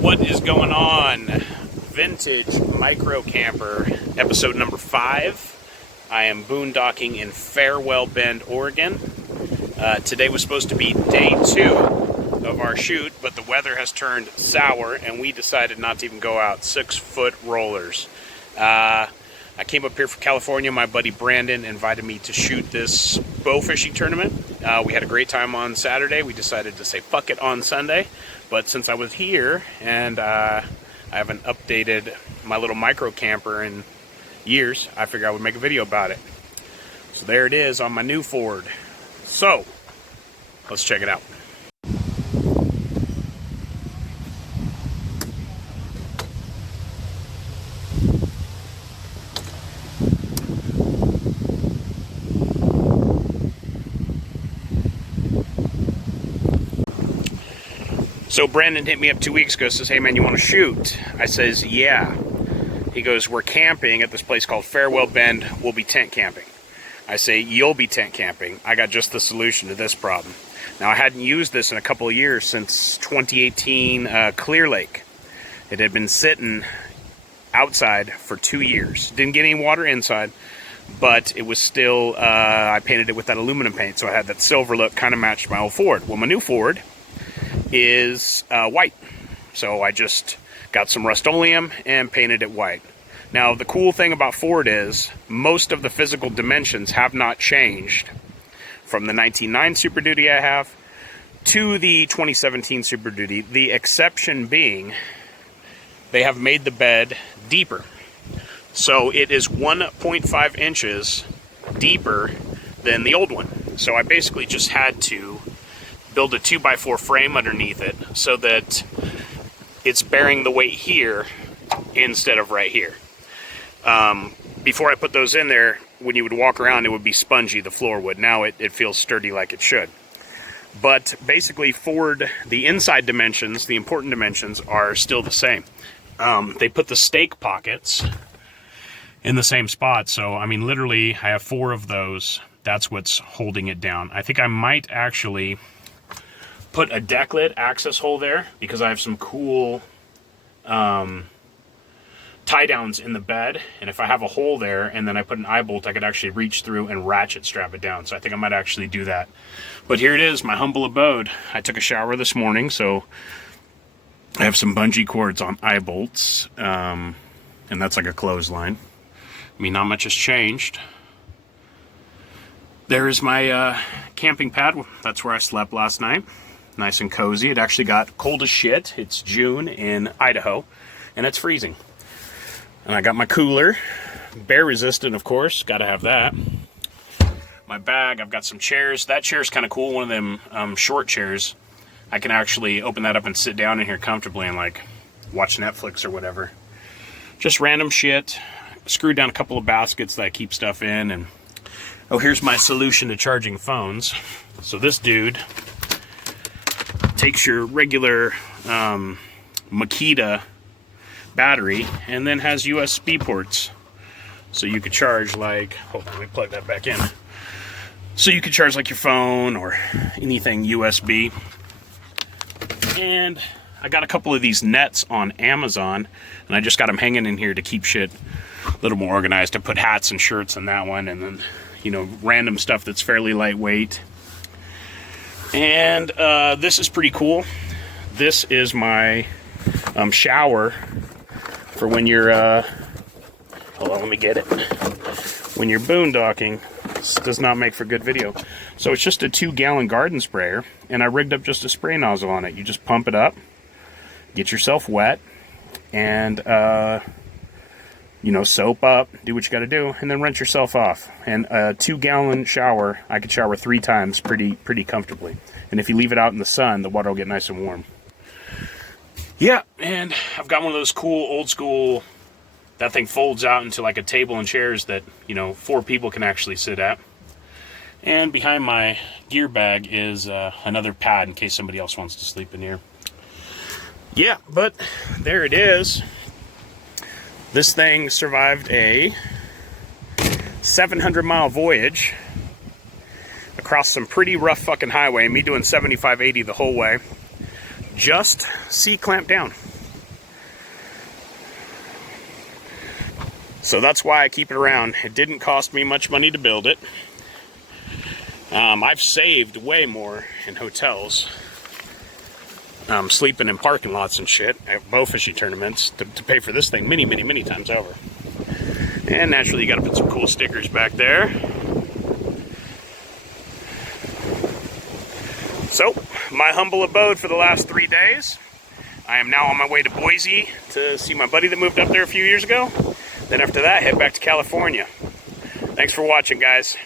What is going on? Vintage Micro Camper, episode number 5. I am boondocking in Farewell Bend, Oregon. Today was supposed to be day 2 of our shoot, but the weather has turned sour and we decided not to even go out. 6-foot rollers. I came up here from California. My buddy Brandon invited me to shoot this bow fishing tournament. We had a great time on Saturday. We decided to say fuck it on Sunday. But since I was here and I haven't updated my little micro camper in years, I figured I would make a video about it. So there it is on my new Ford. So let's check it out. So Brandon hit me up 2 weeks ago, says, hey man, you want to shoot? I says, yeah. He goes, we're camping at this place called Farewell Bend. We'll be tent camping. I say, you'll be tent camping. I got just the solution to this problem. Now, I hadn't used this in a couple of years, since 2018 Clear Lake. It had been sitting outside for 2 years. Didn't get any water inside, but it was still, I painted it with that aluminum paint, so I had that silver look, kind of matched my old Ford. Well, my new Ford is white, so I just got some Rust-Oleum and painted it white. Now the cool thing about Ford is most of the physical dimensions have not changed from the 1909 Super Duty I have to the 2017 Super Duty, the exception being they have made the bed deeper. So it is 1.5 inches deeper than the old one. So I basically just had to build a 2x4 frame underneath it so that it's bearing the weight here instead of right here. Before I put those in there, when you would walk around, it would be spongy, the floor would. Now it feels sturdy like it should. But basically Ford, the inside dimensions, the important dimensions, are still the same. They put the stake pockets in the same spot. So, I mean, literally, I have 4 of those. That's what's holding it down. I think I might actually put a deck lid access hole there because I have some cool tie downs in the bed, and if I have a hole there and then I put an eye bolt, I could actually reach through and ratchet strap it down. So I think I might actually do that. But here it is, my humble abode. I took a shower this morning, so I have some bungee cords on eye bolts, and that's like a clothesline. I mean, not much has changed. There is my camping pad. That's where I slept last night. Nice and cozy. It actually got cold as shit. It's June in Idaho, and it's freezing. And I got my cooler. Bear resistant, of course. Got to have that. My bag, I've got some chairs. That chair's kind of cool. One of them short chairs. I can actually open that up and sit down in here comfortably and like watch Netflix or whatever. Just random shit. Screwed down a couple of baskets that I keep stuff in. And oh, here's my solution to charging phones. So this dude takes your regular Makita battery and then has USB ports. So you could charge like, hold on, let me plug that back in. So you could charge like your phone or anything USB. And I got a couple of these nets on Amazon, and I just got them hanging in here to keep shit a little more organized. I put hats and shirts in that one, and then, you know, random stuff that's fairly lightweight. And this is pretty cool. This is my shower for when you're, hold on, let me get it. When you're boondocking. This does not make for good video. So it's just a 2-gallon garden sprayer, and I rigged up just a spray nozzle on it. You just pump it up, get yourself wet, and you know, soap up, do what you got to do, and then rinse yourself off. And a 2-gallon shower, I could shower 3 times pretty comfortably. And if you leave it out in the sun, the water will get nice and warm. Yeah, and I've got one of those cool old school, that thing folds out into like a table and chairs that, you know, 4 people can actually sit at. And behind my gear bag is another pad in case somebody else wants to sleep in here. Yeah, but there it is. This thing survived a 700-mile voyage across some pretty rough fucking highway, me doing 75-80 the whole way, just C-clamp down. So that's why I keep it around. It didn't cost me much money to build it. I've saved way more in hotels, sleeping in parking lots and shit at bow fishing tournaments to pay for this thing many times over. And naturally, you got to put some cool stickers back there. So, my humble abode for the last 3 days. I am now on my way to Boise to see my buddy that moved up there a few years ago. Then after that, head back to California. Thanks for watching, guys.